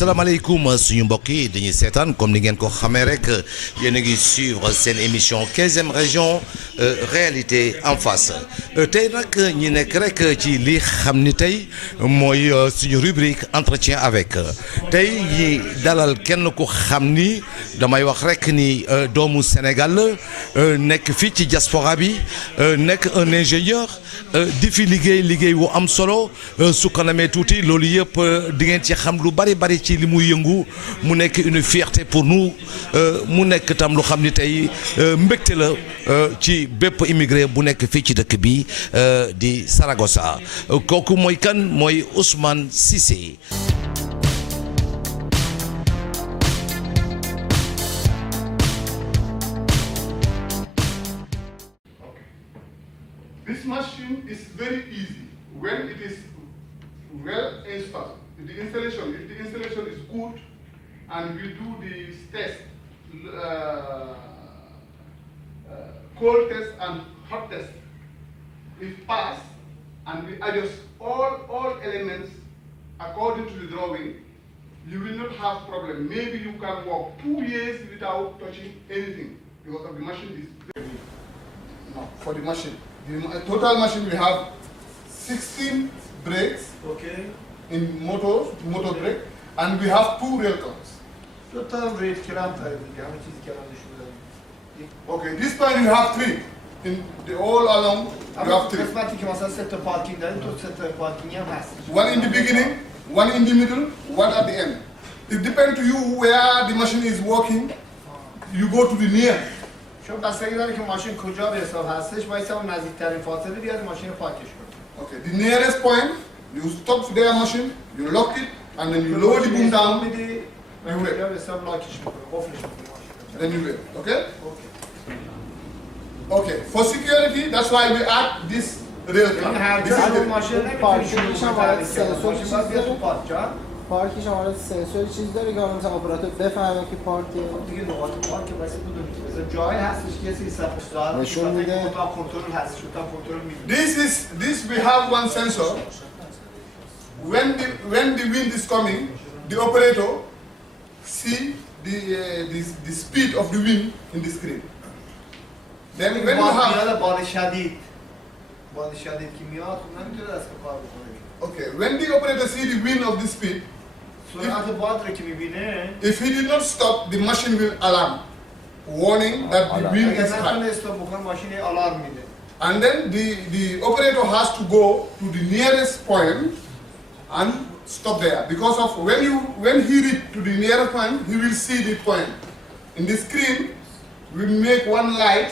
salaamaaleykum suñu mbokk yi dañuy seetaan comme ni ngeen ko xamee rek yéen a ngi suivre seen émission 15e région réalité en face tey nag ñi nekk rek ci li xam ni tey mooy suñu rubrique entretien avec tey ñi dalal kenn ku xam ni damay wax rek ni doomu Sénégal la nekk fii ci diaspora bi nekk un ingénieur di fi liggéey wu am solo su kanamee tuuti loolu yëpp di ngeen ci xam lu bari ci li muy yëngu mu nekk une fierté pour nous mu nekk tam lu xam ni tey mbégte la ci bépp immigré bu nekk fii ci dëkk bi di Saragossa kooku mooy kan mooy Ousmane Cissé. This machine is very easy when it is well installed. If the installation is good, and we do the test, cold test and hot test, if passed, and we adjust all elements according to the drawing, you will not have problem. Maybe you can work 2 years without touching anything because of the machine is very big. No, for the machine. The total machine we have 16 brakes. Okay. In motor brake, and we have 2 rail cars. Total rate Okay, this time you have 3. In the all along you have 3. One in the beginning, one in the middle, one at the end. It depends to you where the machine is working. You go to the near. Okay, the nearest point, you stop their machine, you lock it, and then you lower the boom down. You wait. Then you wait. Okay? Okay. For security, that's why we add this rail car. پارکش عمارت سنسور چیز داره که مثلا اپراتور بفهمه که پارکه دیگه نقاط پارک واسه بدون جای هستش که کسی سفر نشون میده اتاق کنترل هستش اتاق کنترل میده This we have one sensor. When the wind is coming, the operator see the speed of the wind in the screen. Then when you have باد شدید که میاد نمیتونه دست به کار بکنه. Okay, when the operator see the wind of the speed, if he did not stop, the machine will alarm, warning that the wind is high. And then the operator has to go to the nearest point and stop there, because of when he reach to the nearest point, he will see the point. In the screen, we make one light,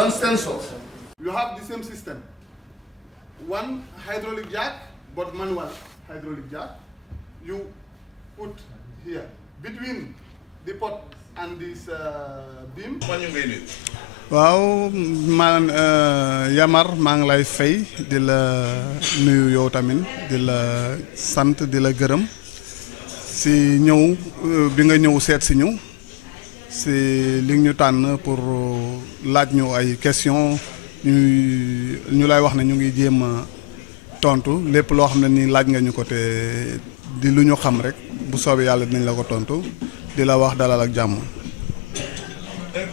one sensor. You have the same system. One hydraulic jack, but manual hydraulic jack. You put here between the pot and this beam. waaw man Yamar maa ngi lay fay di la nuyu yow tamit di la sant di la gërëm si ñëw bi nga ñëw seet si ñu si li ñu tànn pour laaj ñu ay question ñu lay wax ne ñu ngi jéem tontu lépp loo xam ne nii laaj nga ñu ko te di lu ñu xam rek bu soobee yàlla dinañ la ko tontu di la wax dalal ak jàmm.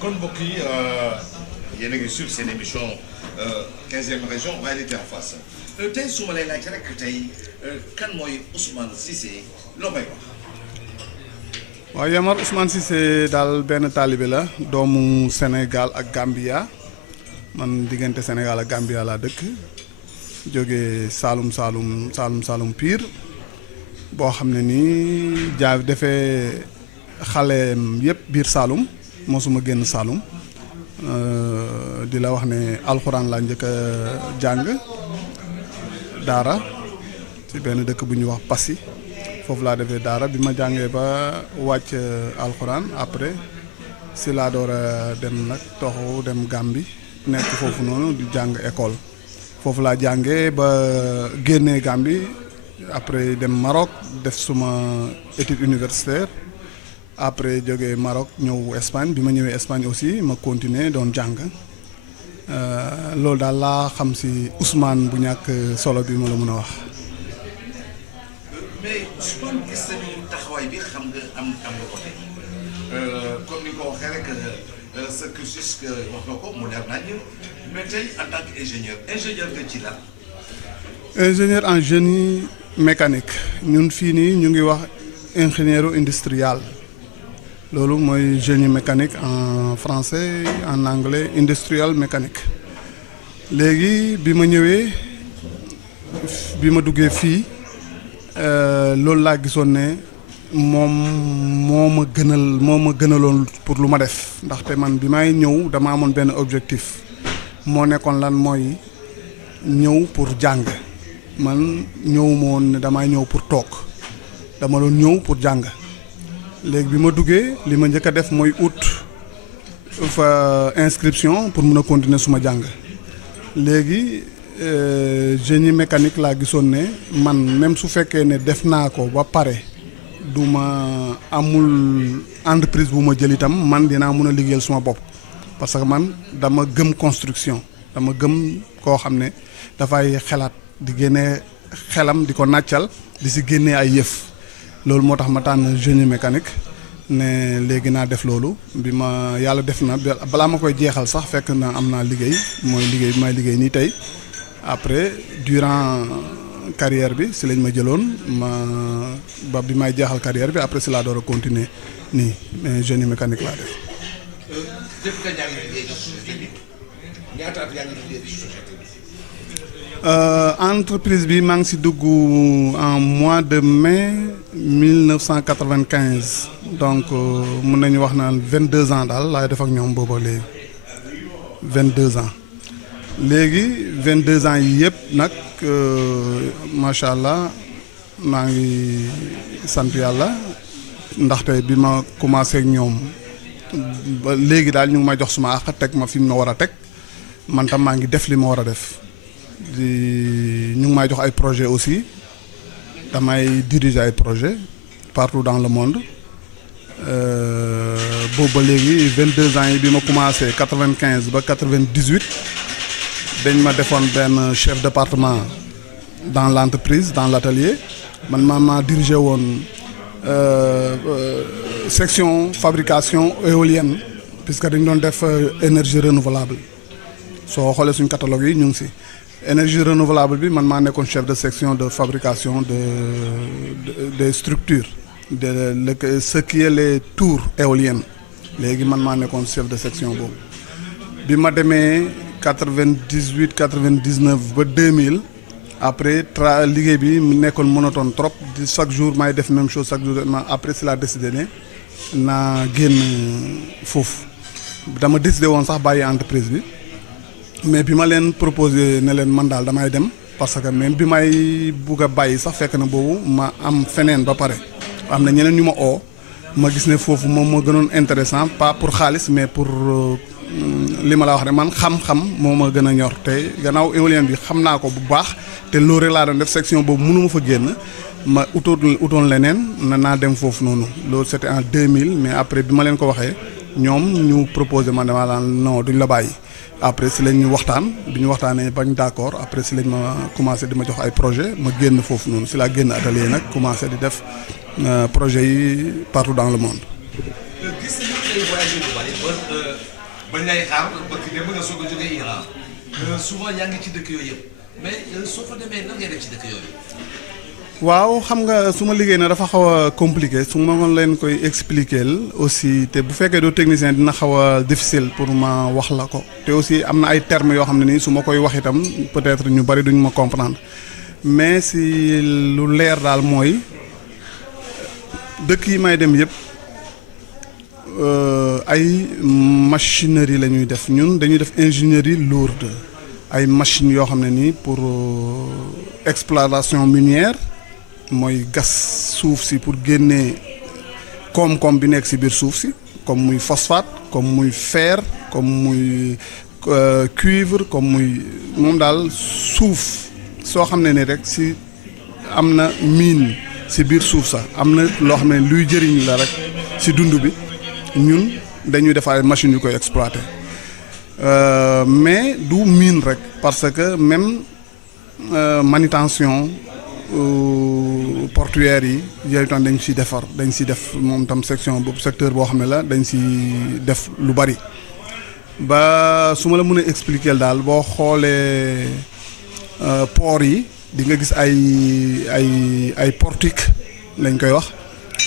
kon mbokk yi yéen a ngi suivre seen émission 15e région réalité en face tey su ma lay laaj rek tey kan mooy Ousmane Cissé loo may wax. waaw Yamar Ousmane Cissé daal benn taalibe la doomu Sénégal ak Gambia man diggante Sénégal ak Gambia laa dëkk. jóge Saalum Pire boo xam ne nii defee xaleem yëpp biir Saalum mosuma génn Saalum di la wax ne alxuraan laa njëkk a jàng daara ci benn dëkk bu ñuy wax Passy foofu laa defee daara bi ma jàngee ba wàcc alxuraan après si laa door a dem nag toxu dem Gambie nekk foofu noonu di jàng école. foofu laa jàngee ba génnee Gambie après dem Maroc def suma étude universitaire après jógee Maroc ñëw Espagne bi ma ñëwee Espagne aussi ma continuer doon jàng loolu daal laa xam si Ousmane bu ñàkk solo bi ma la mën a wax. mais Ousmane gis nañu taxawaay bi am nga côté comme ni nga ko waxee rek sa cursus wax nga ko mu leer nañ mais tey en tant qu'ingénieur nga ci lan. ingénieur en génie mécanique ñun fii nii ñu ngi wax ingénieur industriel loolu mooy génie mécanique en français en anglais industriel mécanique léegi bi ma ñëwee bi ma duggee fii loolu laa gisoon ne moom moo ma gënaloon pour lu ma def ndaxte man bi may ñëw dama amoon benn objectif moo nekkoon lan mooy ñëw pour jàng man ñëwuma woon ne damay ñëw pour toog dama doon ñëw pour jàng léegi bi ma duggee li ma njëkk a def mooy ut fa inscription pour mun a continuer suma jàng léegi génie mécanique laa gisoon ne man même su fekkee ne def naa ko ba pare du ma amul entreprise bu ma jël itam man dinaa mun a liggéeyal suma bopp parce que man dama gëm construction dama gëm koo xam ne dafay xelaat di génnee xelam di ko nàccal di si génnee ay yëf loolu moo tax ma tànn génie mécanique ne léegi naa def loolu bi ma yàlla def na balaa ma koy jeexal sax fekk na am naa liggéey mooy liggéey bi may liggéey nii tey après durant carrière bi si lañ ma jëloon ba bi may jeexal carrière bi après si laa door a continuer nii mais génie mécanique laa def. def nga jàng liggéey ci société bi ñaata at yaa ngi liggéey ci société bi. Entreprise bi maa ngi si dugg en mois de mai 1995 donc mun nañu wax naan 22 ans daal laay def ak ñoom booba léegi 22 ans léegi 22 ans yi yëpp nag macha allah maa ngi sant yàlla ndaxte bi ma commencé ak ñoom ba léegi daal ñu ngi may jox suma àq teg ma fi mu ma war a teg man tam maa ngi def li ma war a def. ñu ngi may jox ay projet aussi damay diriger ay projet partout dans le monde boobu ba léegi 22 ans yi bi ma commencé 95 ba 98 dañ ma defoon benn chef département dans l'entreprise dans l'atelier man ma dirigé woon section fabrication éolienne puisque dañ doon def énergie renouvelable soo xoolee suñ catalogue yi ñu ngi si énergie renouvelable bi man maa nekkoon chef de section de fabrication des structures ce qui est les tours éoliennes léegi man maa nekkoon chef de section boobu bi ma demee 98 99 ba 2000 après liggéey bi mu nekkoon monotone trop chaque jour maay def même chose chaque jour après si la décidé ne naa génn foofu dama décidé woon sax bàyyi entreprise bi mais bi ma leen proposé ne leen man daal damay dem parce que même bi may bugg a bàyyi sax fekk na boobu ma am feneen ba pare am na ñeneen ñu ma oo ma gis ne foofu moom moo gënoon intéressant pas pour xaalis mais pour li ma la wax rek man xam-xam moo ma gën a ñor te gannaaw éolienne bi xam naa ko bu baax te loolu rek laa doon def section boobu mënu ma fa génn ma utoon leneen naa dem foofu noonu loolu c'était en 2000 mais après bi ma leen ko waxee ñoom ñu proposé ma dama la non duñ la bàyyi. après si lañ ñu waxtaan bi ñu waxtaanee bañ d'accord après si lañ ma commencé di ma jox ay projet ma génn foofu noonu si laa génn atelier nag commencé di def projet yi partout dans le monde. gis nañu ay voyage yu bari bañ lay xaar parce que dem nga soog a jógee Iran souvent yaa ngi ci dëkk yooyu yëpp mais soo fa demee nan ngay def ci dëkk yooyu. waaw xam nga su ma liggéey na dafa xaw a compliqué su ma leen koy expliquer aussi te bu fekkee doo technicien dina xaw a difficile pour ma wax la ko te aussi am na ay termes yoo xam ne nii su ma koy wax itam peut-être ñu bari duñu ma comprendre mais si lu leer daal mooy dëkk yi may dem yëpp ay machinerie la ñuy def ñun dañuy def ingénierie lourde ay machines yoo xam ne nii pour exploitation minière. mooy gas suuf si pour génnee koom-koom bi nekk si biir suuf si comme muy phosphate comme muy fer comme muy cuivre comme muy moom daal suuf soo xam ne ni rek si am na mine si biir suuf sax am na loo xam ne luy jëriñ la rek si dund bi ñun dañuy def ay machines yu koy exploiter mais du mine rek parce que même manutention portuaire yi yooyu tam dañ si defar dañ si def moom tam section boobu secteur boo xam ne la dañ si def lu bari ba su ma la mën a expliquer daal boo xoolee port yi di nga gis ay portique lañ koy wax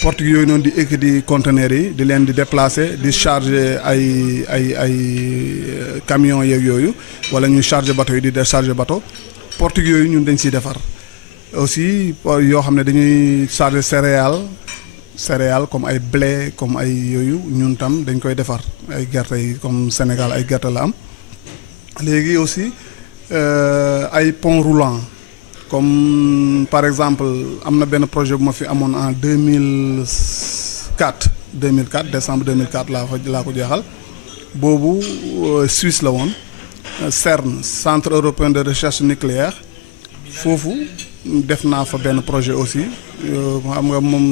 portique yooyu noonu di di conteneurs yi di leen di déplacer di charger ay camions yeeg yooyu wala ñuy charger bateau yi di décharger bateau portique yooyu ñun dañ siy defar aussi yoo xam ne dañuy charger céréales comme ay blé comme ay yooyu ñun tam dañ koy defar ay gerte yi comme Sénégal ay gerte la am léegi aussi ay pont roulant comme par exemple am na benn projet bu ma fi amoon en 2004 décembre 2004 laa ko jeexal boobu Suisse la woon CERN Centre européen de recherche nucléaire foofu def naa fa benn projet aussi xam nga moom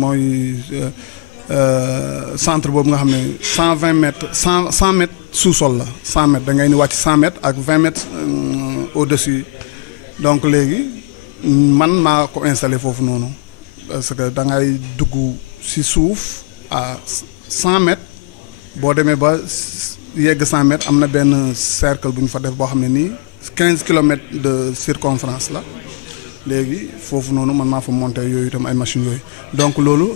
mooy centre boobu nga xam ne 120 mètres 100 mètres sous-sol la 100 mètres da ngay ni wàcc 100 mètres ak 20 mètres au-dessus donc léegi man maa ko installé foofu noonu parce que da ngay dugg ci suuf à 100 mètres boo demee ba yegg 100 mètres am na benn cercle bu ñu fa def boo xam ne nii 15 kilomètres de circonférence la léegi foofu noonu man maa fa monté yooyu itam ay machines yooyu donc loolu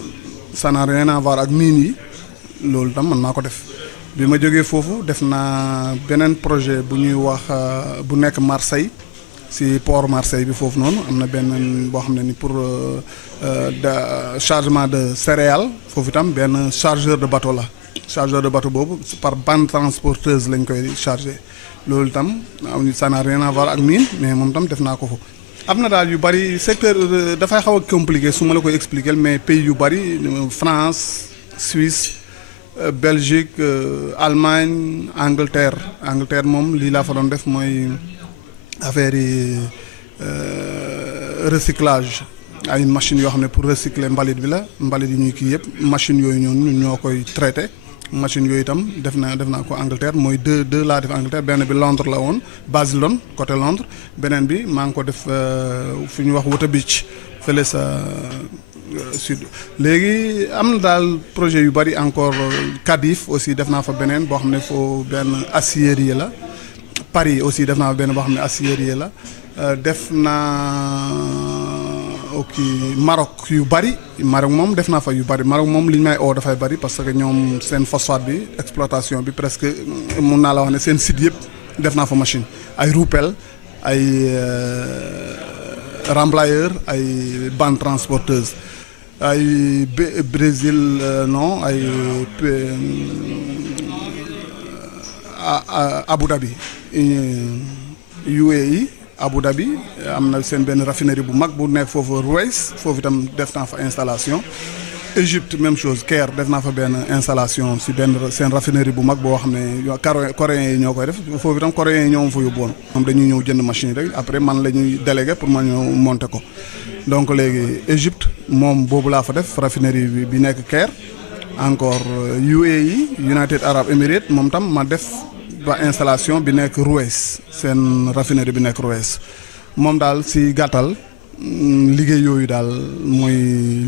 ça n'a rien à voir ak mine yi loolu itam man maa ko def bi ma jógee foofu def naa beneen projet bu ñuy wax bu nekk Marseille si port Marseille bi foofu noonu am na benn boo xam ne ni pour chargement de céréales foofu itam benn chargeur de bateau la chargeur de bateau boobu par bande transporteuse lañ koy chargé loolu itam ça n'a rien à voir ak mine mais moom itam def naa ko fa. am na daal yu bari secteur dafay xaw a compliqué su ma la koy expliquer mais pays yu bari France Suisse Belgique Allemagne Angleterre moom lii laa fa doon def mooy affaire yi recyclage ay machines yoo xam ne pour recycler mbalit bi la mbalit yi ñuy kii yëpp machines yooyu ñoonu ñun ñoo koy traité machines yooyu itam def naa ko Angleterre mooy deux laa def Angleterre benn bi Londres la woon Basildon côté Londres beneen bi maa ngi ko def fu ñuy wax Water Beach fële sa sud léegi am na daal projet yu bari encore Cardiff aussi def naa fa beneen boo xam ne foo benn aciérie la Paris aussi def naa fa benn boo xam ne aciérie la def naa ok Maroc yu bari Maroc moom def naa fa yu bari Maroc moom li ñu may oo dafay bari parce que ñoom seen phosphate bi exploitation bi presque mun naa la wax ne seen site yëpp def naa fa machine ay roupelle ay remblayeur ay bande transporteuse ay Brésil non ay Abu Dhabi UAE Abu Dhabi am na seen benn raffinerie bu mag bu nekk foofu Ruwais foofu itam def naa fa installation Égypte même chose Caire def naa fa benn installation si benn seen raffinerie bu mag boo xam ne coréens yi ñoo koy def foofu itam coréens yi ñoo fa yóbbuwoon moom dañuy ñëw jënd machine rek après man la ñuy délégué pour ma ñëw monter ko donc léegi Égypte moom boobu laa fa def raffinerie bi nekk Caire encore UAE United Arab Emirates moom tam ma def ba installation bi nekk Ruwais seen raffinerie bi nekk Ruwais moom daal si gàttal liggéey yooyu daal mooy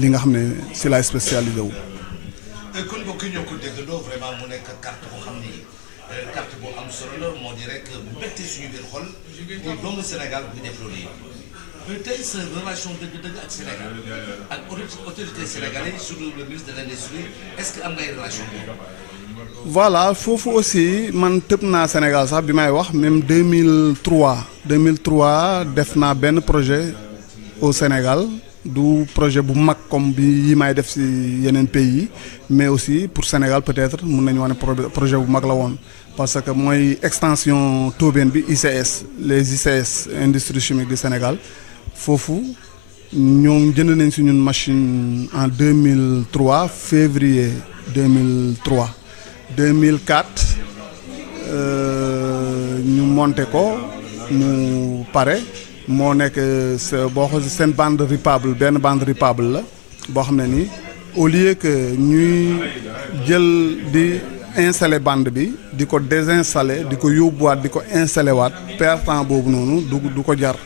li nga xam ne si laay spécialisé wu. kon mbokk yi ñoo ko déggandoo vraiment mu nekk carte boo xam ni carte bu am solo la moo di rek mbégte suñu biir xol muy doomu Sénégal bu def loolu yi tey sa relation dëgg-dëgg ak Sénégal ak autorité sénégalais surtout le ministre de l'industrie est-ce que am ngay relation boobu. voilà foofu aussi man tëb naa Sénégal sax bi may wax même 2003 def naa benn projet au Sénégal du projet bu mag comme bi yi may def ci yeneen pays yi mais aussi pour Sénégal peut-être mun nañu wax ne projet bu mag la woon parce que mooy extension Tobène bi ICS les ICS industrie chimique du Sénégal foofu ñoom jënd nañ ci ñun machine en 2003 février 2003 2004 ñu monté ko mu pare moo nekk boo xoolee seen bande ripable benn bande ripable la boo xam ne nii au lieu que ñuy jël di installer bande bi di ko désinstaller di ko yóbbuwaat di ko installer waat perte temps boobu noonu du ko jar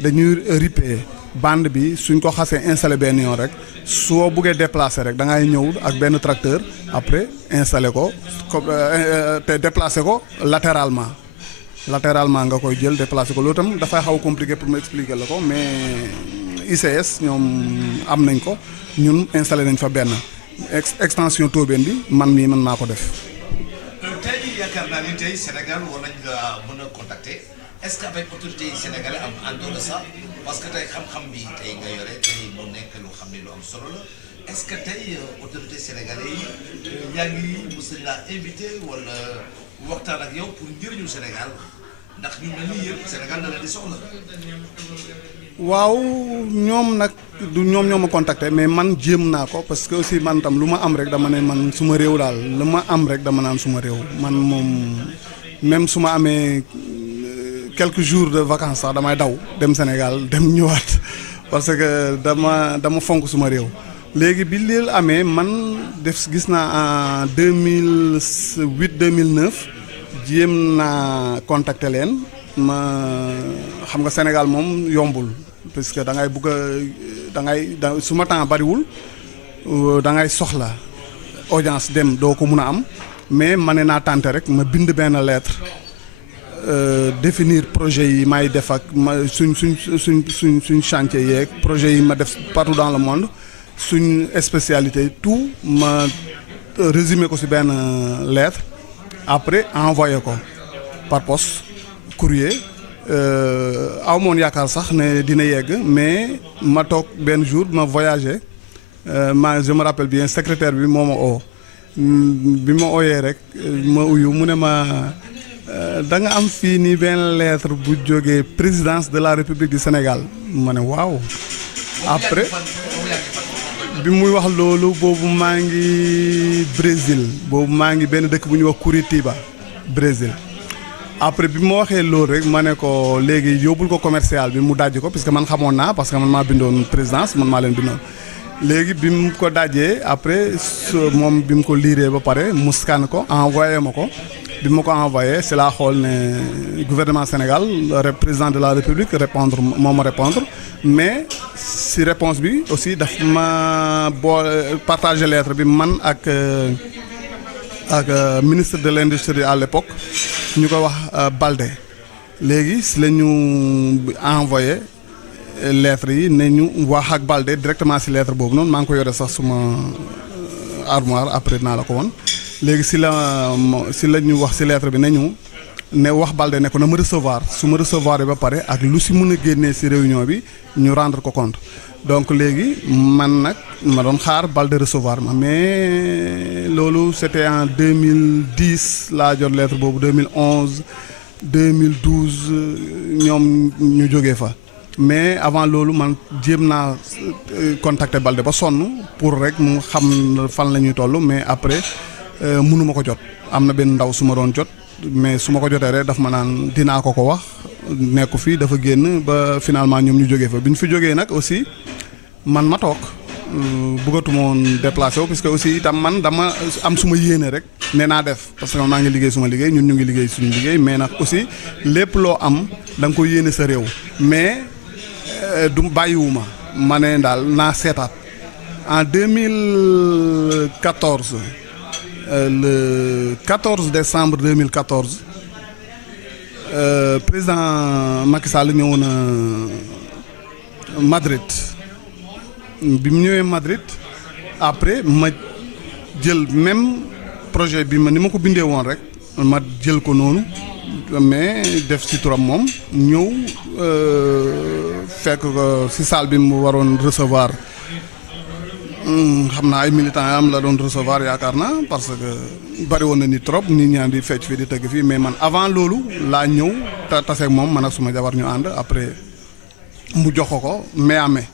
dañuy ripper bande bi suñ ko xasee installé benn yoon rek soo buggee déplacer rek da ngay ñëw ak benn tracteur après installé ko te déplacer ko latéralement nga koy jël déplacer ko loolu tam dafay xaw a compliqué pour ma expliquer la ko mais ICS ñoom am nañ ko ñun installé nañ fa benn extension Tobène bi man maa ko def. tey jii yaakaar naa ni tey Sénégal war nañ la mën a contacter est-ce que avec autorité yi sénégalais am en dehors de ça parce que tey xam-xam bi tey nga yore tey mu nekk lu xam ne lu am solo la est-ce que tey autorité sénégalais yi yaa ngi mos nañ laa invité wala waxtaan ak yow pour njëriñu Sénégal ndax ñu mel ni yëpp Sénégal da leen di soxla. waaw ñoom nag du ñoom ñoo ma contacter mais man jéem naa ko parce que aussi man tam lu ma am rek dama ne man suma réew daal lu ma am rek dama naan suma réew man moom même su ma amee quelques jours de vacances sax damay daw dem Sénégal dem ñëwaat parce que dama fonk suma réew. léegi bi lii amee man gis naa en 2008 2009 jéem naa contacter leen ma xam nga Sénégal moom yombul parce que da ngay bugg a su ma temps bariwul da ngay soxla audience dem doo ko mun a am mais ma ne naa tenter rek ma bind benn lettre définir projet yi may def ak ma suñ chantier yeeg projet yi ma def partout dans le monde suñ spécialité tout ma résumé ko ci benn lettre après envoyé ko par poste courrier aw moon yaakaar sax ne dina yegg mais ma toog benn jour ma voyagé je me rappelle bien secrétaire bi moo ma oo bi ma ooyee rek ma uyu mu ne ma da nga am fii nii benn lettre bu jógee présidence de la République du Sénégal ma ne waaw après bi muy wax loolu boobu maa ngi Brésil boobu maa ngi benn dëkk bu ñuy wax Curitiba Brésil après bi ma waxee loolu rek ma ne ko léegi yóbbul ko commercial bi mu dajji ko parce que man xamoon naa parce que man maa bindoon présidence man maa leen bindoon léegi bi mu ko dajjee après moom bi mu ko liiree ba pare mu scanne ko envoyé ma ko bi ma ko envoyé c'est la xool ne gouvernement Sénégal président de la République répondre moo ma répondre mais si réponse bi aussi daf ma boo partager lettre bi man ak ministre de l'industrie à l'époque ñu ko wax Baldé léegi si la ñu envoyé lettre yi ne ñu wax ak Baldé directement si lettre boobu noonu maa ngi ko yore sax suma armoire après naa la ko woon léegi si la ñu wax si lettre bi ne wax Baldé ne ko na ma recevoir su ma recevoir ba pare ak lu si mën a génnee si réunion bi ñu rendre ko compte donc léegi man nag ma doon xaar Baldé recevoir ma mais loolu c'était en 2010 laa jot lettre boobu 2011 2012 ñoom ñu jógee fa mais avant loolu man jéem naa contacter Baldé ba sonn pour rek mu xam fan la ñuy toll mais après mënuma ko jot am na benn ndaw su ma doon jot mais su ma ko jotee rek daf ma naan dinaa ko wax nekku fii dafa génn ba finalement ñoom ñu jógee fa bi ñu fi jógee nag aussi man ma toog bëggatuma woon déplacé wu parce que aussi itam man dama am suma yéene rek nee naa def parce que maa ngi liggéey suma liggéey ñun ñu ngi liggéey suñu liggéey mais nag aussi lépp loo am da nga ko yéene sa réew mais du bàyyiwuma ma ne daal naa seetaat en 2014 le 14 décembre 2014 président Macky Sall ñëwoon na Madrid bi mu ñëwee Madrid après ma jël même projet bi ni ma ko bindee woon rek ma jël ko noonu mais def ci turam moom ñëw fekk ko ci salle bi mu waroon recevoir xam naa ay militants am la doon recevoir yaakaar naa parce que bari woon na ni trop nit ñaa di fecc fii di tëgg fii mais man avant loolu laa ñëw taseeg moom man ak suma jabar ñu ànd après mu jox ko mais amee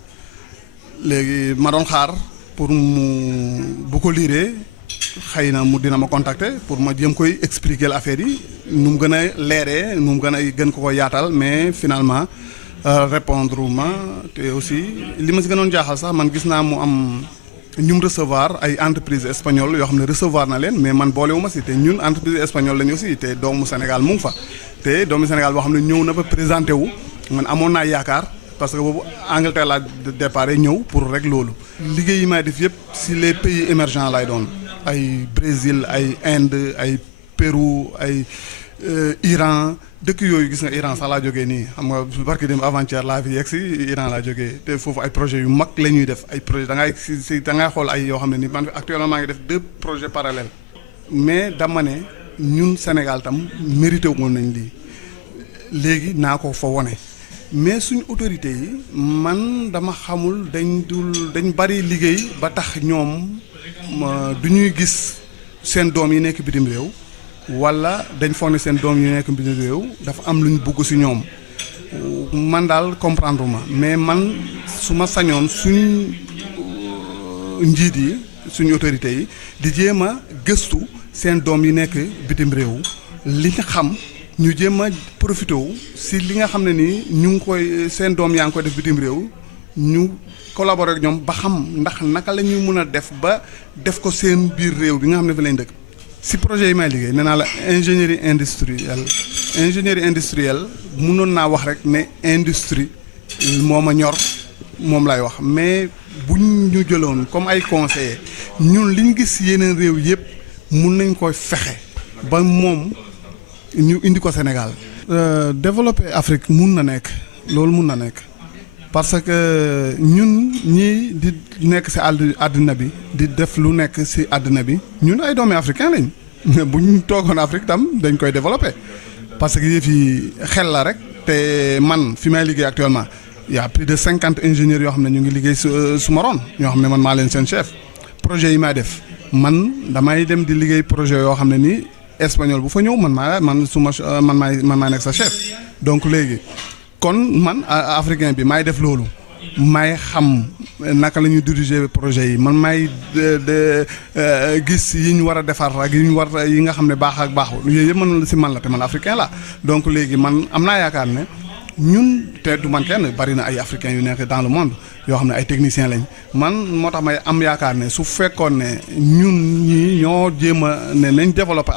léegi ma doon xaar pour mu bu ko liiree xëy na mu dina ma contacter pour ma jéem koy expliquer l'affaire yi nu mu gën a leeree nu mu gën ko yaatal mais finalement répondre ma te aussi li ma si gënoon jaaxal sax man gis naa mu am ñum recevoir ay entreprise espagnole yoo xam ne recevoir na leen mais man boolewu ma si te ñun entreprise espagnole lañu aussi te doomu Sénégal mu ngi fa te doomu Sénégal boo xam ne ñëw na ba présenté wu man amoon naa yaakaar parce que boobu Angleterre laa départ ñëw pour rek loolu. liggéey yi may def yëpp si les pays émergents lay doon ay Brésil ay Inde ay Pérou ay Iran dëkk yooyu gis nga Iran sax laa jógee nii xam nga barki dem avant-hier laa fi yegg si Iran laa jógee te foofu ay projets yu mag la ñuy def ay projet da ngay da ngay xool ay yoo xam ne ni man actuellement maa ngi def 2 projets parallèles mais dama ne ñun Sénégal tam mérité woon nañ lii léegi naa ko fa wone mais suñu autorités yi man dama xamul dañ bari liggéey ba tax ñoom du ñuy gis seen doom yi nekk bitim réew wala dañ foog ne seen doom yi nekk bitim réew dafa am lu ñu bugg ci ñoom man daal comprendre ma mais man su ma sañoon suñ njiit yi suñu autorités yi di jéem a gëstu seen doom yi nekk bitim réew li nga xam ñu jéem a profité wu si li nga xam ne nii ñu ngi koy seen doom yaa ngi koy def bitim réew ñu collaborer ak ñoom ba xam ndax naka la ñuy mën a def ba def ko seen biir réew bi nga xam ne fi lañ dëkk. si projet yi may liggéey nee naa la ingénierie industrielle mënoon naa wax rek ne industrie moo ma ñor moom lay wax mais buñ ñu jëloon comme ay conseillers ñun liñ gis yeneen réew yëpp mun nañ koy fexe ba moom. ñu indi ko Sénégal. Développer Afrique mun na nekk loolu mun na nekk parce que ñun ñii di nekk ci àddina bi di def lu nekk ci àddina bi ñun ay doomi africain lañ bu ñu toogoon Afrique tam dañ koy développer parce que yëf yi xel la rek te man fi may liggéey actuellement y a plus de 50 ingénieurs yoo xam ne ñu ngi liggéey su ma roon ñoo xam ne man maa leen seen chef projet yi may def man damay dem di liggéey projet yoo xam ne nii. Espagnol bu fa ñëw man maay nekk sa chef donc léegi kon man africain bi maay def loolu maay xam naka la ñuy diriger projet yi man maay gis yi ñu war a defar ak yi nga xam ne baax ak baaxul yooyu yëpp man si man la te man africain la donc léegi man am naa yaakaar ne ñun te du man kenn bari na ay africains yu nekk dans le monde yoo xam ne ay techniciens lañ man moo tax may am yaakaar ne su fekkoon ne ñun ñi ñoo jéem a ne nañ développer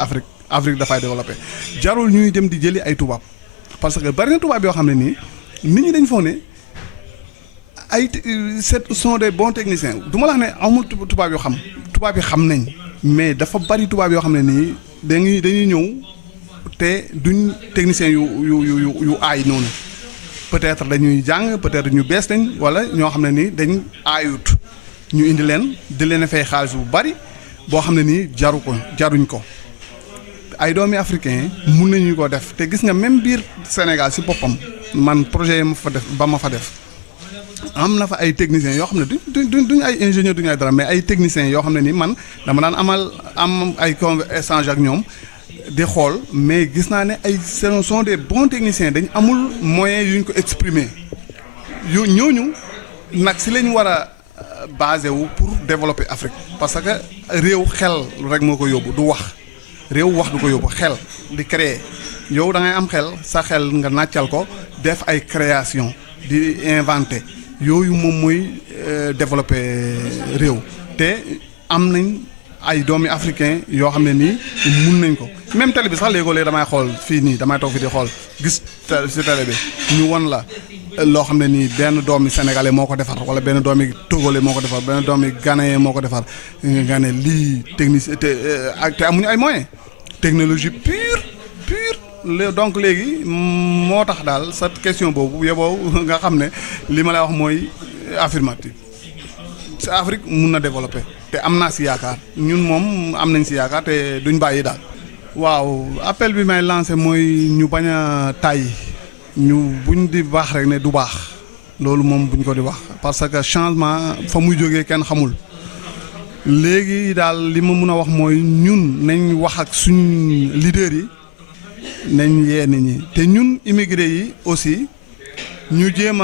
Afrique dafay développer jarul ñuy dem di jëli ay tubaab parce que bari na tubaab yoo xam ne nii nit ñi dañ foog ne ay sont des bons techniciens du ma la wax ne amul tubaab yoo xam tubaab yi xam nañ mais dafa bari tubaab yoo xam ne nii dañuy ñëw te duñ techniciens yu aay noonu peut-être dañuy jàng peut-être ñu bees nañ wala ñoo xam ne nii dañ aayut ñu indi leen di leen fay xaalis bu bari boo xam ne nii jaruñ ko ay doomi africain mun nañu ko def te gis nga même biir Sénégal si boppam man projet yi ma fa def am na fa ay techniciens yoo xam ne duñ ay ingénieurs duñu ay dara mais ay techniciens yoo xam ne ni man dama daan am ay échange ak ñoom di xool mais gis naa ne ay ce sont des bons techniciens dañ amul moyens yuñ ko exprimer ñooñu nag si lañ war a basé wu pour développer Afrique parce que réew xel rek moo ko yóbbu du wax réew wax du ko yóbbu xel di créer yow da ngay am xel sa xel nga nàccal ko def ay création di inventer yooyu moom mooy développer réew te am nañ ay doomi africain yoo xam ne nii mun nañ ko même télé bi sax léegoo-léeg damay xool fii nii damay toog fi di xool gis si télé bi ñu won la loo xam ne nii benn doomi sénégalais moo ko defar wala benn doomi togolais moo ko defar benn doomi ghanéen moo ko defar nga ne lii technicien te amuñu ay moyens technologie pure donc léegi moo tax daal sa question boobu yeboo nga xam ne li ma lay wax mooy affirmative si Afrique mun na développer te am naa si yaakaar ñun moom am nañ si yaakaar te duñ bàyyi daal. waaw appel bi may lancé mooy ñu bañ a tàyyi ñu buñ di baax rek ne du baax loolu moom buñ ko di wax parce que changement fa muy jógee kenn xamul léegi daal li ma mun a wax mooy ñun nañ wax ak suñ leaders yi nañ yee nit ñi te ñun immigré yi aussi ñu jéem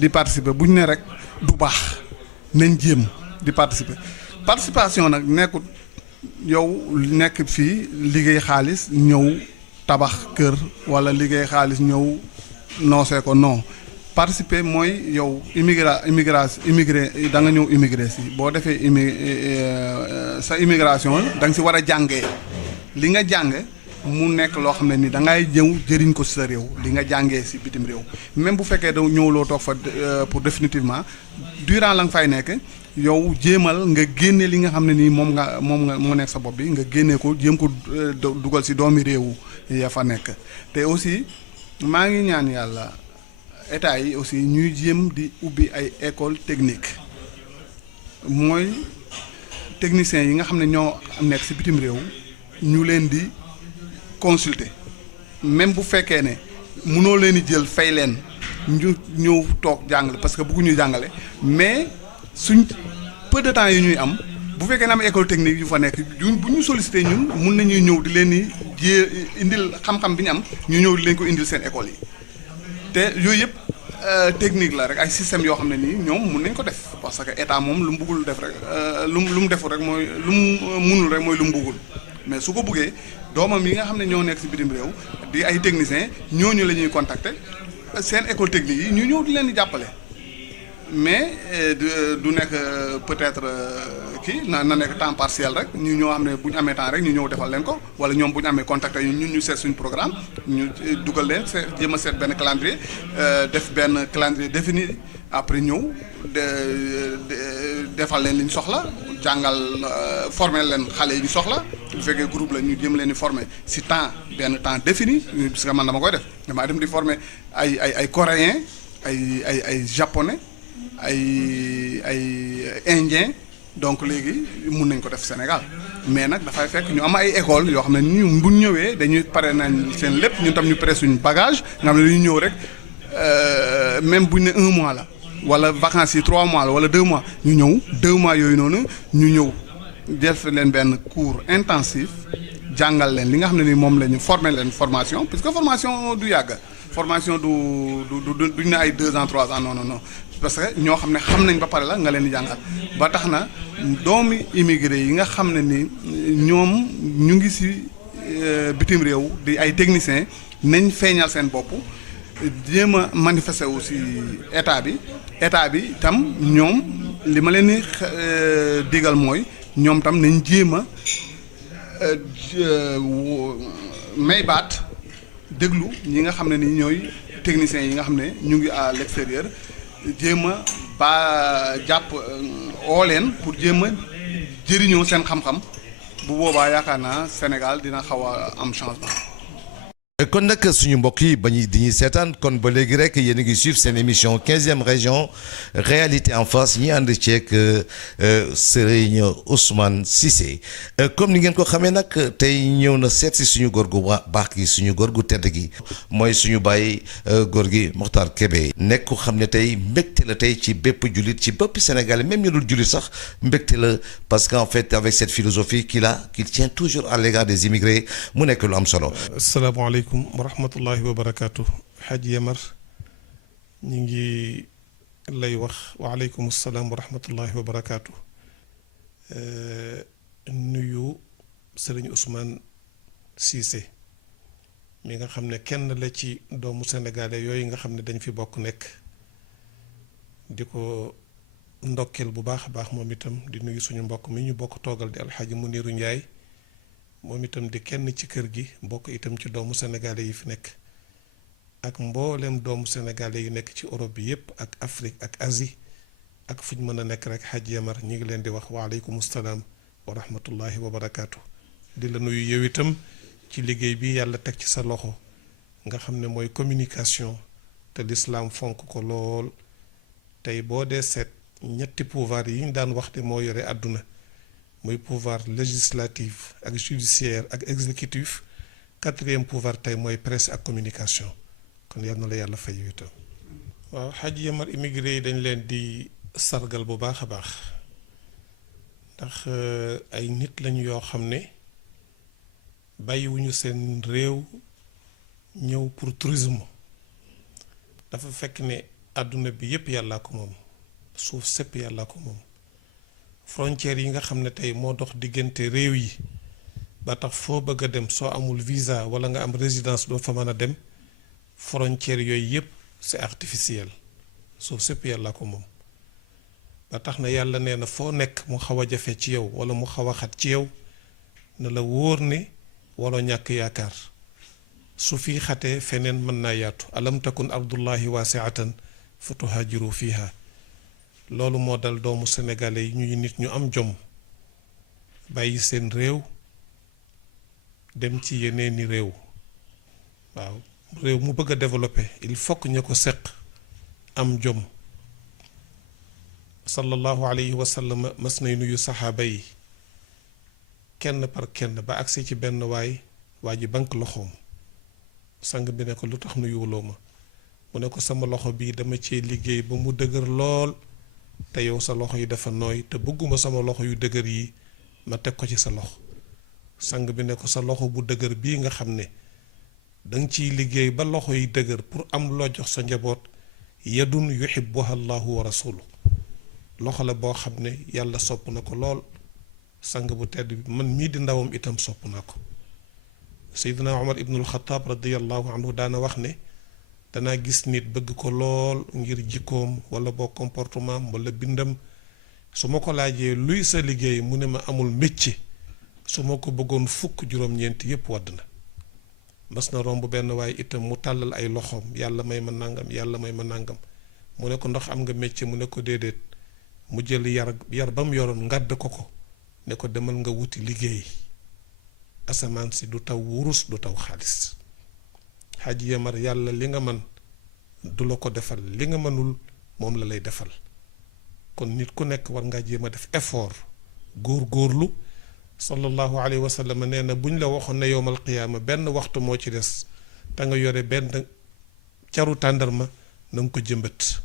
di participer bu ñu ne rek du baax nañ jéem di participation nag nekkut yow nekk fii liggéey xaalis ñëw tabax kër walla liggéey xaalis ñëw noosee ko non participer mooy yow immigré da nga ñëw immigré si boo defee sa immigration da nga si war a jàngee li nga jàng mu nekk loo xam ne ni da ngay ñëw jëriñ ko sa réew li nga jàngee si bitim réew même bu fekkee da ñëwloo toog fa pour définitivement durant la nga fay nekk yow jéemal nga génne li nga xam ne nii moo nekk sa bopp bi nga génne ko jéem ko dugal si doomi réew ya fa nekk te aussi maa ngi ñaan yàlla état yi aussi ñuy jéem di ubbi ay école technique mooy techniciens yi nga xam ne ñoo nekk si bitim réew ñu leen di consulter même bu fekkee ne mënoo leen di jël fay leen ñu ñëw toog jàngale parce que bëgguñu jàngale mais suñ peu de temps yi ñuy am bu fekkee ne am école technique yu fa nekk bu ñu sollicité ñun mun nañuy ñëw di leen di indil xam-xam bi ñu am ñu ñëw di leen ko indil seen école yi te yooyu yëpp technique la rek ay système yoo xam ne nii ñoom mun nañ ko def parce que état moom lu mu bëggul def rek lu mu deful rek mooy lu mu munul rek mooy lu mu bëggul mais su ko bëggee doomam yi nga xam ne ñoo nekk si bitim réew di ay techniciens ñooñu la ñuy contacter seen école technique yi ñu ñëw di leen di jàppale mais du nekk peut-être kii na nekk temps partiel rek ñu ñoo xam ne bu ñu amee temps rek ñu ñëw defal leen ko wala ñoom bu ñu amee contacter ñun ñu seet suñu programme ñu dugal leen jéem a seet benn calendrier def benn calendrier défini après ñëw defal leen li ñu soxla jàngal former leen xale yi ñu soxla bu fekkee groupe la ñu jéem leen di former si benn temps défini parce que man dama koy def damaa dem di former ay coréens ay japonais ay indien donc léegi mun nañ ko def Sénégal mais nag dafay fekk ñu am ay école yoo xam ne ñu bu ñëwee dañuy pare nañ seen lépp ñun tam ñu pare suñu bagage nga xam ne dañuy ñëw rek même buñ ne 1 mois la wala vacances yi 3 mois la wala 2 mois ñu ñëw 2 mois yooyu noonu ñu ñëw def leen benn cours intensif jàngal leen li nga xam ne ni moom la ñu former leen formation puisque formation du yàgg formation duñ ne ay 2 ans 3 ans non parce que ñoo xam ne xam nañ ba pare la nga leen di jàngal ba tax na doomi immigré yi nga xam ne ni ñoom ñu ngi ci bitim réew di ay techniciens nañ feeñal seen bopp jéem a manifester wu ci état bi tam ñoom li ma leen di digal mooy ñoom tam nañ jéem a may baat déglu ñi nga xam ne ni ñooy techniciens yi nga xam ne ñu ngi à l'extérieur jéem a ba jàpp oo leen pour jéem a jëriñoo seen xam-xam bu boobaa yaakaar naa Sénégal dina xaw a am changement. kon nag suñu mbokk yi di ñuy seetaan kon ba léegi rek yéen a ngi suivre seen émission 15e région réalité en face ñi ànd ceeg Serigne Ousmane Cissé comme ni ngeen ko xamee nag tey ñëw na seet si suñu góor gu baax gi suñu góor gu tedd gi mooy suñu bàyyi góor gi Mokhtar Kébé nekk ko xam ne tey mbégte la tey ci bépp jullit ci bépp Sénégalais même ñu dul jullit sax mbégte la parce qu'en fait avec cette philosophie qu'il tient toujours à l'égard des immigrés mu nekk lu am solo. asalaamaaleykum wa rahmatullahi wa barakaatu. Hadj Yamar ñu ngi lay wax waaleykum salaam wa rahmatullahi wa barakaatu. nuyu Serigne Ousmane Cissé mi nga xam ne kenn la ci doomu sénégalais yooyu nga xam ne dañ fi bokk nekk di ko ndokkeel bu baax a baax moom itam di nuyu suñu mbokk mi ñu bokk toogal di alxaaji Muniru Njaay moom itam di kenn ci kër gi bokk itam ci doomu sénégalais yi fi nekk ak mboolem doomu sénégalais yi nekk ci Europe bi yépp ak Afrique ak Asie ak fu ñu mën a nekk rek Hadj Yamar ñi ngi leen di wax waaleykum salaam wa rahmatullahi wa barakaatu. di la nuyu yow itam ci liggéey bi yàlla teg ci sa loxo nga xam ne mooy communication te l'islam fonk ko lool tey boo dee seet ñetti pouvoir yi ñu daan wax de moo yore àdduna muy pouvoir législatif ak judiciaire ak exécutif 4e pouvoir tey mooy presse ak communication kon yal na la yàlla fay yu itam. waaw Hadj Yamar immigré yi dañ leen di sargal bu baax a baax ndax ay nit lañu yoo xam ne bàyyiwuñu seen réew ñëw pour tourisme dafa fekk ne àdduna bi yépp yàllaa ko moom suuf sépp yàllaa ko moom. frontières yi nga xam ne tey moo dox diggante réew yi ba tax foo bëgg a dem soo amul visa wala nga am résidence doo fa mën a dem frontières yooyu yépp c'est artificiel suuf sépp yàlla ko moom ba tax na yàlla nee na foo nekk mu xaw a jafe ci yow wala mu xaw a xat ci yow na la wóor ne wala ñàkk yaakaar su fi xatee feneen mën naa yaatu alam takun ardullahi waasiatan fa tuhaajiru fiha loolu moo dal doomu sénégalais yi ñuy nit ñu am jom bàyyi seen réew dem ci yeneeni réew waaw réew mu bëgg a développer il faut que ña ko seq am jom sallallahu alayhi wa sallam mas nay nuyu saxaaba yi kenn par kenn ba agsi ci benn waa ji bank loxoom sang bi ne ko lu tax nuyuwuloo ma mu ne ko sama loxo bii dama cee liggéey ba mu dëgër lool te yow sa loxo yi dafa nooy te bëgguma sama loxo yu dëgër yi ma teg ko ci sa loxo sang bi ne ko sa loxo bu dëgër bii nga xam ne danga ciy liggéey ba loxo yi dëgër pour am loo jox sa njaboot yadun yuhibbuha allahu wa rasuluhu loxo la boo xam ne yàlla sopp na ko lool sang bu tedd bi man mii di ndawam itam sopp naa ko seydina omar ibnul xataab radiallahu anhu daana wax ne danaa gis nit bëgg ko lool ngir jikkoom wala boo comportement wala bindam su ma ko laajee luy sa liggéey mu ne ma amul métier su ma ko bëggoon fukk juróom-ñeent yépp wadd na mas na romb benn waaye itam mu tàllal ay loxoom yàlla may ma nàngam yàlla may ma nàngam mu ne ko ndax am nga métier mu ne ko déedéet mu jël yar ba mu yoroon ngàdd ko ne ko demal nga wuti liggéey asamaan si du taw wurus du taw xaalis Haji Yamar yàlla li nga man du la ko defal li nga mënul moom la lay defal kon nit ku nekk war ngaa jéem a def effort góor-góorlu sallallahu alayhi wa sallam nee na buñ la waxoon ne yowmal qiyaama benn waxtu moo ci des te nga yore benn caru tàndarma na nga ko jëmbat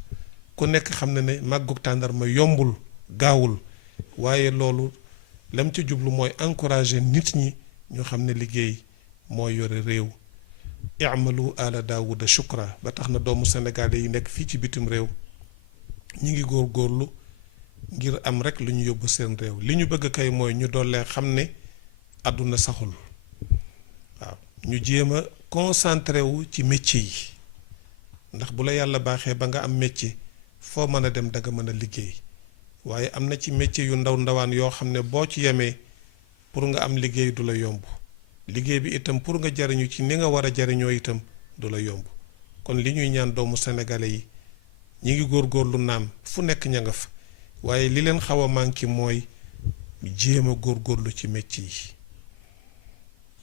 ku nekk xam ne ne màggug tàndarma yombul gaawul waaye loolu lam ci jublu mooy encourager nit ñi ñu xam ne liggéey moo yore réew i'malu ala daawuda shukra ba tax na doomu sénégalais yi nekk fii ci bitim réew ñi ngi góor-góorlu ngir am rek lu ñu yóbbu seen réew li ñu bëgg kay mooy ñu dollee xam ne àdduna saxul waaw ñu jéem a concentré wu ci métier yi ndax bu la yàlla baaxee ba nga am métier foo mën a dem danga mën a liggéey waaye am na ci métier yu ndaw ndawaan yoo xam ne boo ci yemee pour nga am liggéey du la yomb liggéey bi itam pour nga jariñu ci ni nga war a jariñoo itam du la yomb kon li ñuy ñaan doomu sénégalais yi ñi ngi góorgóorlu naam fu nekk ña nga fa waaye li leen xaw a manqué mooy jéem a góorgóorlu ci métier yi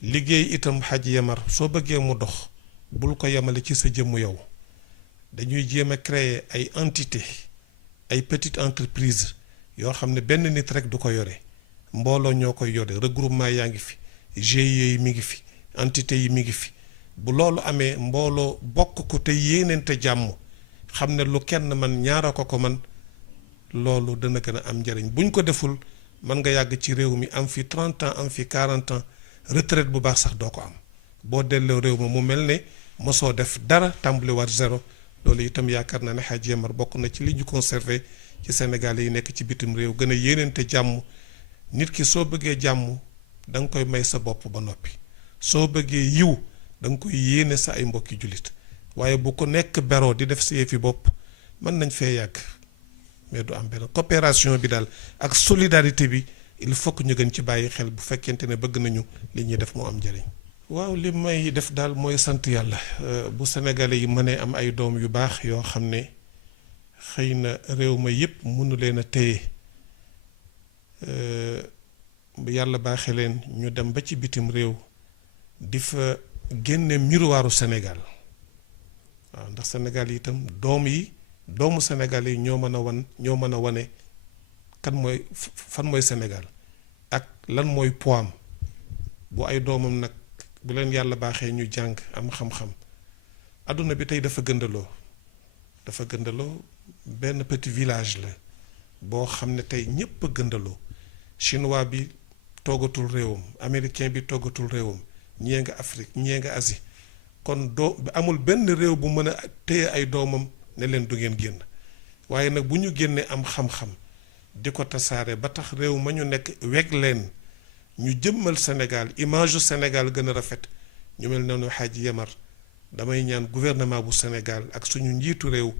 liggéey itam Haji Yamar soo bëggee mu dox bul ko yemale ci sa jëmm yow dañuy jéem a créer ay entité ay petite entreprise yoo xam ne benn nit rek du ko yore mbooloo ñoo koy yore regroupement yaa ngi fi GIE yi mi ngi fi entité yi mi ngi fi bu loolu amee mbooloo bokk ko te yéeneente jàmm xam ne lu kenn man ñaara ko man loolu dana gën a am njariñ buñ ko deful mën nga yàgg ci réew mi am fi 30 ans am fi 40 ans retraite bu baax sax doo ko am boo delloo réew ma mu mel ne mosoo def dara tàmbali war zéro loolu itam yaakaar naa ne Haji Yamar bokk na ci li ñu conservé ci Sénégal yi nekk ci bitim réew gën a yéeneente jàmm nit ki soo bëggee jàmm da nga koy may sa bopp ba noppi soo bëggee yiw da nga koy yéene sa ay mbokki jullit waaye bu ko nekk beroo di def sa yëfi bopp mën nañ fee yàgg mais du am benn coopération bi daal ak solidarité bi il faut que ñu gën ci bàyyi xel bu fekkente ne bëgg nañu li ñuy def moo am njëriñ. waaw li may def daal mooy sant yàlla bu Sénégalais yi mënee am ay doom yu baax yoo xam ne xëy na réew ma yépp mënu leen a téye bu yàlla baaxee leen ñu dem ba ci bitim réew di fa génne miroiru Sénégal waaw ndax Sénégal yi itam doomu Sénégal yi ñoo mën a wane kan mooy fan mooy Sénégal ak lan mooy poids bu ay doomam nag bu leen yàlla baaxee ñu jàng am xam-xam adduna bi tey dafa gëndaloo benn petit village la boo xam ne tey ñépp a gëndaloo chinois bi toggatul réewam américain bi toggatul réewam ñee nga Afrique ñee nga Asie kon amul benn réew bu mën a téye ay doomam ne leen du ngeen génn waaye nag bu ñu génnee am xam-xam di ko tasaare ba tax réew ma ñu nekk weg leen ñu jëmmal Sénégal image u Sénégal gën a rafet ñu mel noonu Haji Yamar damay ñaan gouvernement bu Sénégal ak suñu njiitu réew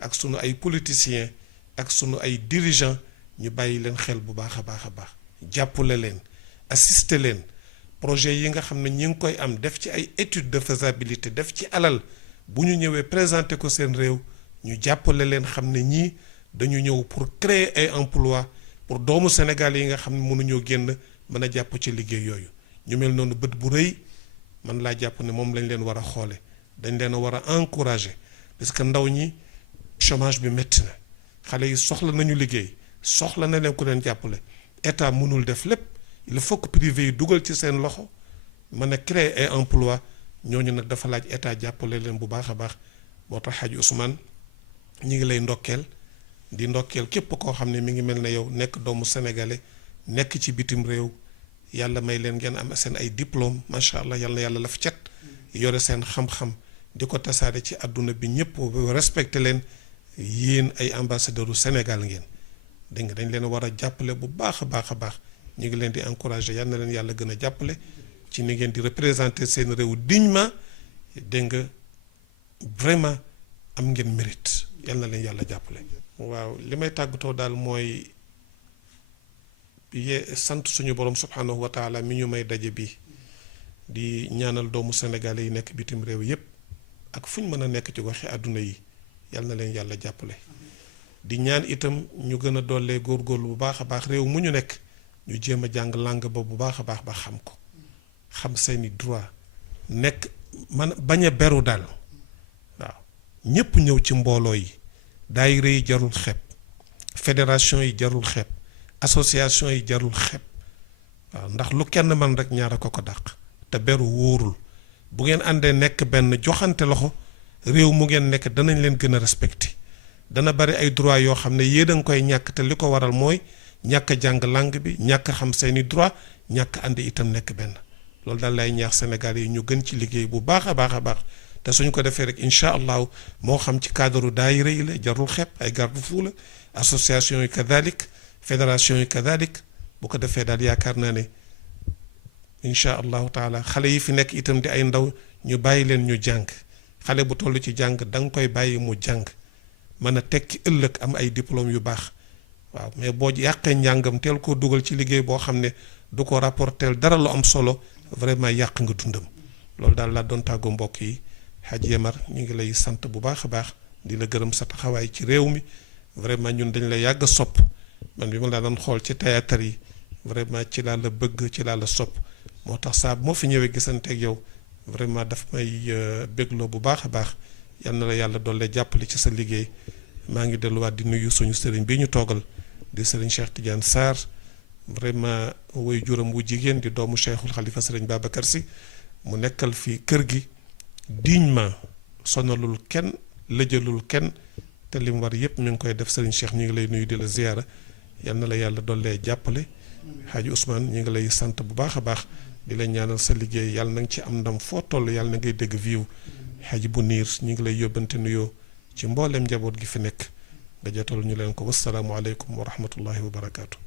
ak suñu ay politiciens ak suñu ay dirigeants ñu bàyyi leen xel bu baax a baax a baax jàppale leen assister leen projet yi nga xam ne ñi ngi koy am def ci ay étude de faisabilité def ci alal bu ñu ñëwee présenter ko seen réew ñu jàppale leen xam ne ñii dañu ñëw pour créer ay emploi pour doomu Sénégal yi nga xam ne mënuñoo génn mën a jàpp ci liggéey yooyu ñu mel noonu bët bu rëy man laa jàpp ne moom lañ leen war a xoole dañ leen a war a encourager parce que ndaw ñi chômage bi métti na xale yi soxla nañu liggéey soxla na leen ku leen jàppale état mënul def lépp il faut que privé yi dugal ci seen loxo mën a créer ay emploi ñooñu nag dafa laaj état jàppale leen bu baax a baax moo tax Hadji Ousmane ñi ngi lay ndokkeel di ndokkeel képp koo xam ne mi ngi mel ne yow nekk doomu sénégalais nekk ci bitim réew yàlla may leen ngeen am seen ay diplôme macha allah yàlla la fa cet yore seen xam-xam di ko tasaare ci àdduna bi ñëpp respecté leen yéen ay ambassadeur u Sénégal ngeen dégg nga dañ leen war a jàppale bu baax a baax a baax ñu ngi leen di encourager yal na leen yàlla gën a jàppale ci ni ngeen di représenter seen réew dignement dégg nga vraiment am ngeen mérite yal na leen yàlla jàppale. waaw li may tàggatoo daal mooy sant suñu borom subhanahu wa taala mi ñu may daje bi di ñaanal doomu sénégalais yi nekk bitim réew yépp ak fu ñu mën a nekk ci goxi àdduna yi yal na leen yàlla jàppale di ñaan itam ñu gën a dollee góorgóorlu bu baax a baax réew mu ñu nekk ñu jéem a jàng langue ba bu baax a baax ba xam ko xam seeni droit nekk man bañ a beru daal waaw ñépp ñëw ci mbooloo yi daayira yi jarul xeeb fédération yi jarul xeeb association yi jarul xeeb waaw ndax lu kenn man rek ñaara ko dàq te beru wóorul bu ngeen àndee nekk benn joxante loxo réew mu ngeen nekk danañ leen gën a respecté dana bari ay droit yoo xam ne yéen a ngi koy ñàkk te li ko waral mooy ñàkk jàng langue bi ñàkk xam seeni droit ñàkk àndi itam nekk benn loolu daal lay ñaax Sénégal yi ñu gën ci liggéey bu baax a baax a baax te suñ ko defee rek incha allahu moo xam ci cadre daayira yi la jarul xeeb ay garde-fou la association yi kadalik fédération yi kadalik bu ko defee daal yaakaar naa ne incha allahu taala xale yi fi nekk itam di ay ndaw ñu bàyyi leen ñu jàng xale bu toll ci jàng da nga koy bàyyi mu jàng mën a tekki ëllëg am ay diplôme yu baax waaw mais boo yàqee njàngam teel koo dugal ci liggéey boo xam ne du ko rapporteel dara lu am solo vraiment yàq nga dundam loolu daal laa doon tàggoo mbokk yi Hadji Yamar ñu ngi lay sant bu baax a baax di la gërëm sa taxawaay ci réew mi vraiment ñun dañ la yàgg sopp man bi ma laa doon xool ci théâtre yi vraiment ci laa la bëgg ci laa la sopp moo tax saa moo fi ñëwee gisanteeg yow vraiment daf may bégloo bu baax a baax yal na la yàlla doole jàppale ci sa liggéey maa ngi delluwaat di nuyu suñu sëriñ bi ñu toogal di sëriñ Cheikh Tidiane Sarr vraiment woy juram wu jigéen di doomu Cheikhul Khalifa sëriñ Babacar Sy mu nekkal fi kër gi dignement sonalul kenn lëjalul kenn te li mu war yépp mi ngi koy def sëriñ Cheikh ñu ngi lay nuyu di la ziyaara yal na la yàlla doole jàppale Hadji Ousmane ñu ngi lay sant bu baax a baax di la ñaanal sa liggéey yàlla na nga ci am ndam foo toll yàlla na ngay dégg viiw Hadji bu niir ñu ngi lay yóbbante nuyoo ci mbooleem njaboot gi fi nekk nga jotal ñu leen ko wassalaamu aleykum wa rahmatullahi wa barakaatu.